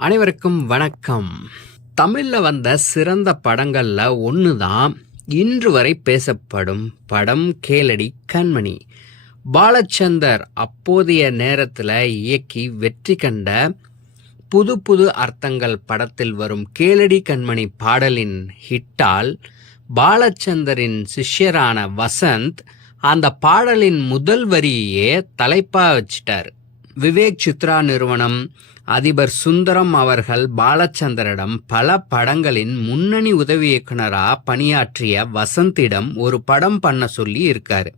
அனைவருக்கும் வணக்கம். தமிழில் வந்த சிறந்த படங்களில் ஒன்று தான் இன்று வரை பேசப்படும் படம் கேளடி கண்மணி. பாலச்சந்தர் அப்போதைய நேரத்தில் இயக்கி வெற்றி கண்ட புது புது அர்த்தங்கள் படத்தில் வரும் கேளடி கண்மணி பாடலின் ஹிட்டால் பாலச்சந்தரின் சிஷ்யரான வசந்த் அந்த பாடலின் முதல் வரியையே தலைப்பா வச்சிட்டார். விவேக் சித்ரா நிறுவனம் அதிபர் சுந்தரம் அவர்கள் பாலச்சந்தரிடம் பல படங்களின் முன்னணி உதவி இயக்குனரா பணியாற்றிய வசந்திடம் ஒரு படம் பண்ண சொல்லி இருக்காரு.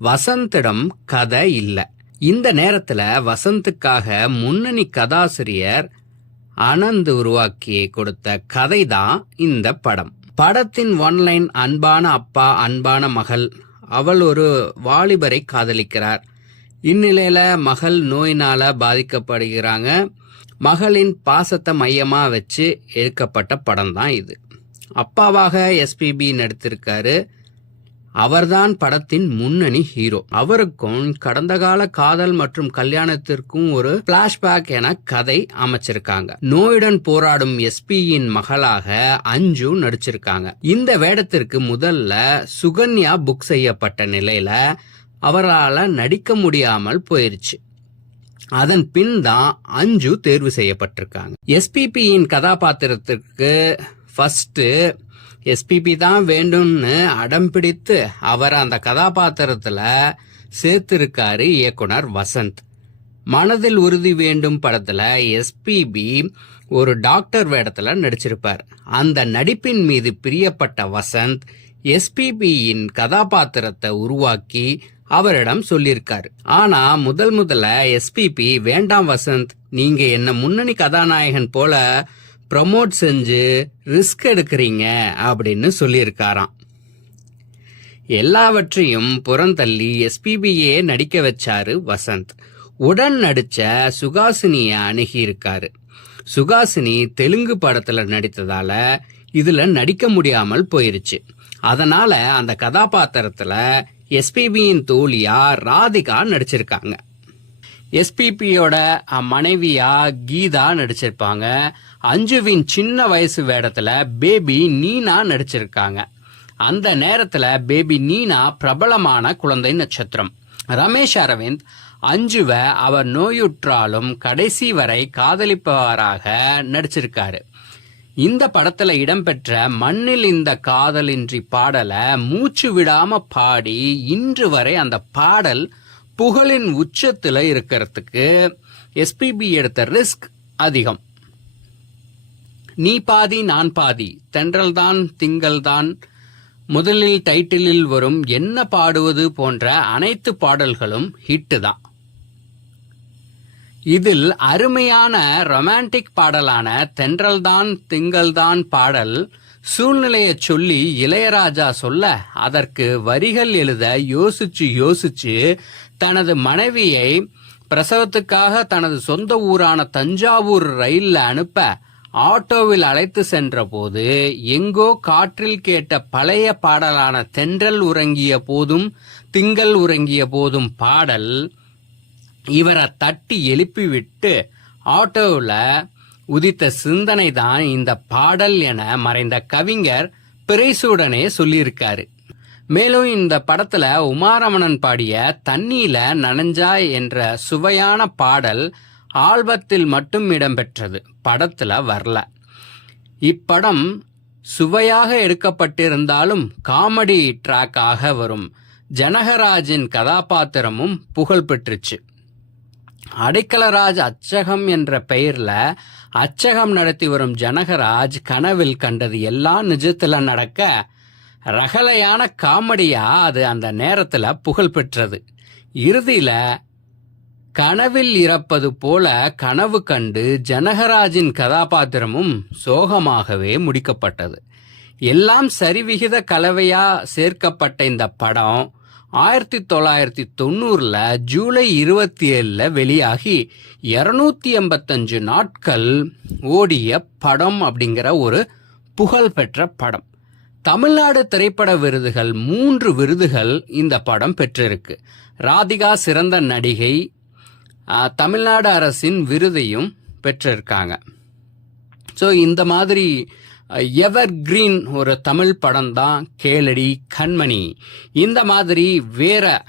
வசந்திடம் கதை இல்லை. இந்த நேரத்தில் வசந்துக்காக முன்னணி கதாசிரியர் அனந்த் உருவாக்கி கொடுத்த கதை தான் இந்த படம். படத்தின் ஒன்லைன் அன்பான அப்பா அன்பான மகள் அவள் ஒரு வாலிபரை காதலிக்கிறார். இந்நிலையில மகள் நோயினால பாதிக்கப்படுகிறாங்க. மகளின் பாசத்தை மையமா வச்சு எடுக்கப்பட்ட படம் தான் இது. அப்பாவாக எஸ்பிபி நடித்திருக்காரு. அவர்தான் படத்தின் முன்னணி ஹீரோ. அவருக்கும் கடந்த கால காதல் மற்றும் கல்யாணத்திற்கும் ஒரு பிளாஷ்பேக் என கதை அமைச்சிருக்காங்க. நோயுடன் போராடும் எஸ்பியின் மகளாக அஞ்சு நடிச்சிருக்காங்க. இந்த வேடத்திற்கு முதல்ல சுகன்யா புக் செய்யப்பட்ட நிலையில அவரால் நடிக்க முடியாமல் போயிருச்சு. அதன் பின் தான் அஞ்சு தேர்வு செய்யப்பட்டிருக்காங்க. எஸ்பிபியின் கதாபாத்திரத்திற்கு ஃபஸ்ட்டு எஸ்பிபி தான் வேண்டும்னு அடம் பிடித்து அவர் அந்த கதாபாத்திரத்தில் சேர்த்திருக்காரு இயக்குனர் வசந்த். மனதில் உறுதி வேண்டும் படத்தில் எஸ்பிபி ஒரு டாக்டர் வேடத்தில் நடிச்சிருப்பார். அந்த நடிப்பின் மீது பிரியப்பட்ட வசந்த் எஸ்பிபியின் கதாபாத்திரத்தை உருவாக்கி அவரிடம் சொல்லியிருக்காரு. ஆனா முதல் முதல்ல எஸ்பிபி வேண்டாம் வசந்த் நீங்க என்ன முன்னணி கதாநாயகன் போல ப்ரமோட் செஞ்சு ரிஸ்க் எடுக்கிறீங்க அப்படின்னு சொல்லியிருக்காராம். எல்லாவற்றையும் புறந்தள்ளி எஸ்பிபியே நடிக்க வச்சாரு வசந்த். உடன் நடிச்ச சுகாசினிய அணுகியிருக்காரு. சுகாசினி தெலுங்கு படத்துல நடித்ததால இதுல நடிக்க முடியாமல் போயிருச்சு. அதனால அந்த கதாபாத்திரத்துல எஸ்பிபியின் தோழியா ராதிகா நடிச்சிருக்காங்க. எஸ்பிபியோட மனைவியா கீதா நடிச்சிருப்பாங்க. அஞ்சுவின் சின்ன வயசு வேடத்துல பேபி நீனா நடிச்சிருக்காங்க. அந்த நேரத்துல பேபி நீனா பிரபலமான குழந்தை நட்சத்திரம். ரமேஷ் அரவிந்த் அஞ்சுவை அவர் நோயுற்றாலும் கடைசி வரை காதலிப்பவராக நடிச்சிருக்காரு. இந்த படத்துல இடம்பெற்ற மண்ணில் இந்த காதலின்றி பாடலை மூச்சு விடாம பாடி இன்று வரை அந்த பாடல் புகழின் உச்சத்துல இருக்கிறதுக்கு எஸ்பிபி எடுத்த ரிஸ்க் அதிகம். நீ பாதி நான் பாதி தென்றல் தான் திங்கள் தான் முதலில் டைட்டிலில் வரும் என்ன பாடுவது போன்ற அனைத்து பாடல்களும் ஹிட்டு தான். இதில் அருமையான ரொமான்டிக் பாடலான தென்றல்தான் திங்கள்தான் பாடல் சூழ்நிலையை சொல்லி இளையராஜா சொல்ல அதற்கு வரிகள் எழுத யோசிச்சு யோசிச்சு தனது மனைவியை பிரசவத்துக்காக தனது சொந்த ஊரான தஞ்சாவூர் ரயில்ல அனுப்ப ஆட்டோவில் அழைத்து சென்றபோது எங்கோ காற்றில் கேட்ட பழைய பாடலான தென்றல் உறங்கிய போதும் திங்கள் உறங்கிய போதும் பாடல் இவரை தட்டி எழுப்பிவிட்டு ஆட்டோவில் உதித்த சிந்தனை தான் இந்த பாடல் என மறைந்த கவிஞர் பிரைசுடனே சொல்லியிருக்காரு. மேலும் இந்த படத்துல உமாரமணன் பாடிய தண்ணீல நனைஞ்சா என்ற சுவையான பாடல் ஆல்பத்தில் மட்டும் இடம்பெற்றது. படத்துல வரல. இப்படம் சுவையாக எடுக்கப்பட்டிருந்தாலும் காமெடி ட்ராக்காக வரும். ஜனகராஜின் கதாபாத்திரமும் புகழ் பெற்றுச்சு அடைக்கலராஜ் அச்சகம் என்ற பெயர்ல அச்சகம் நடத்தி வரும் ஜனகராஜ் கனவில் கண்டது எல்லாம் நிஜத்துல நடக்க ரகலையான காமெடியா அது அந்த நேரத்துல புகழ் பெற்றது. இறுதியில கனவில் இறப்பது போல கனவு கண்டு ஜனகராஜின் கதாபாத்திரமும் சோகமாகவே முடிக்கப்பட்டது. எல்லாம் சரிவிகித கலவையா சேர்க்கப்பட்ட இந்த படம் ஆயிரத்தி தொள்ளாயிரத்தி தொண்ணூறில் ஜூலை இருபத்தி ஏழில் வெளியாகி இரநூத்தி எண்பத்தஞ்சு நாட்கள் ஓடிய படம் அப்படிங்கிற ஒரு புகழ்பெற்ற படம். தமிழ்நாடு திரைப்பட விருதுகள் மூன்று விருதுகள் இந்த படம் பெற்றிருக்கு. ராதிகா சிறந்த நடிகை தமிழ்நாடு அரசின் விருதையும் பெற்றிருக்காங்க. ஸோ இந்த மாதிரி எவர் கிரீன் ஒரு தமிழ் படம் தான் கேளடி கண்மணி. இந்த மாதிரி வேற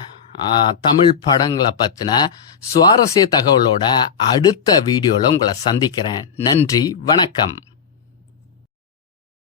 தமிழ் படங்களை பற்றின சுவாரஸ்ய தகவலோட அடுத்த வீடியோவில் உங்களை சந்திக்கிறேன். நன்றி வணக்கம்.